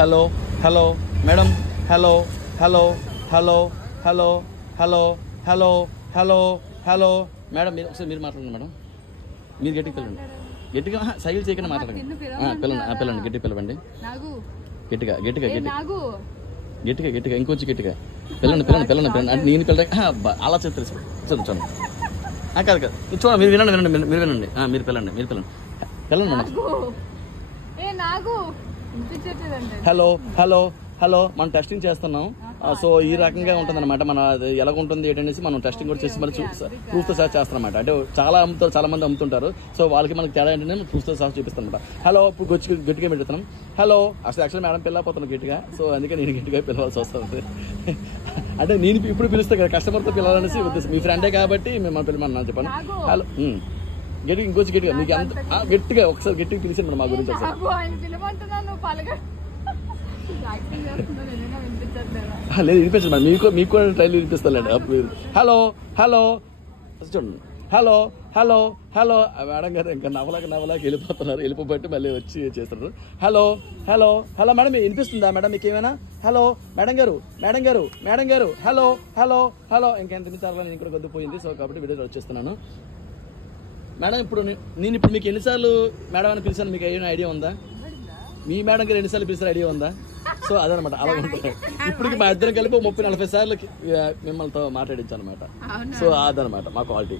Hello hello madam hello hello hello hello hello hello hello hello madam మీరు ఒకసారి మీరు మాట్లాడండి మేడం. మీరు గట్టిగా పిలవండి, గట్టిగా సైకిల్ చేయకుండా మాట్లాడండి. పిల్లండి గట్టిగా పిలవండి, గట్టిగా గట్టిగా గట్టిగా గట్టిగా గట్టిగా ఇంకొంచెం గట్టిగా పిల్లండి పిల్లండి పిల్లండి పిల్లండి అంటే నేను పిల్లలు అలా చెప్తారు చూడండి. కాదు కాదు చూడండి, మీరు వినండి వినండి మీరు వినండి, మీరు పిల్లండి మీరు పిల్లండి పిల్లండి మేడం. హలో హలో హలో మనం టెస్టింగ్ చేస్తున్నాం. సో ఈ రకంగా ఉంటుంది అనమాట. మన ఎలా ఉంటుంది ఏంటనేసి మనం టెస్టింగ్ కూడా చేసి మళ్ళీ ప్రూఫ్తో సహా చేస్తాం అనమాట. అంటే చాలా మంది అమ్ముతుంటారు. సో వాళ్ళకి మనకి తేడా ఏంటంటే ప్రూఫ్తో సహా చూపిస్తాం అనమాట. హలో ఇప్పుడు గట్టిగా పెడుతున్నాం. హలో అసలు యాక్చువల్లీ మేడం పిల్లపోతున్నాను గట్టిగా, సో అందుకే నేను గట్టిగా పిలవాల్సి వస్తుంది. అంటే నేను ఇప్పుడు పిలుస్తాను కదా, కస్టమర్తో పిలవాలనేసి ఉద్దేశం. మీ ఫ్రెండే కాబట్టి మేము పిలవమన్నా చెప్పండి. హలో గట్టిగా ఇంకొంచెం గట్టిగా మీకు అంత గట్టిగా ఒకసారి గట్టిగా పిలిచాను మేడం మా గురించి ఒకసారి. లేదు వినిపించండి మేడం, మీకు కూడా ట్రైల్ వినిపిస్తానండి. హలో హలో చూడండి, హలో హలో హలో మేడం గారు ఇంకా నవలాకి వెళ్ళిపోతున్నారు. వెళ్ళిపోబట్టి మళ్ళీ వచ్చి చేస్తారు. హలో హలో హలో మేడం వినిపిస్తుందా మేడం మీకు ఏమైనా? హలో మేడం గారు మేడం గారు మేడం గారు హలో హలో హలో ఇంకెంత నిమిషాలు నేను కూడా గొద్దుపోయింది. సో కాబట్టి వీడియో వచ్చేస్తున్నాను మేడం. ఇప్పుడు నేను మీకు ఎన్నిసార్లు మేడం అని పిలిచాను మీకు ఏమైనా ఐడియా ఉందా? మీ మేడం గారు ఎన్నిసార్లు పిలిచారు ఐడియా ఉందా? సో అదనమాట, అలా ఉంటుంది. ఇప్పటికి మా ఇద్దరం కలిపి 30-40 సార్లు మిమ్మల్తో మాట్లాడించాను అనమాట. సో అదనమాట మా క్వాలిటీ.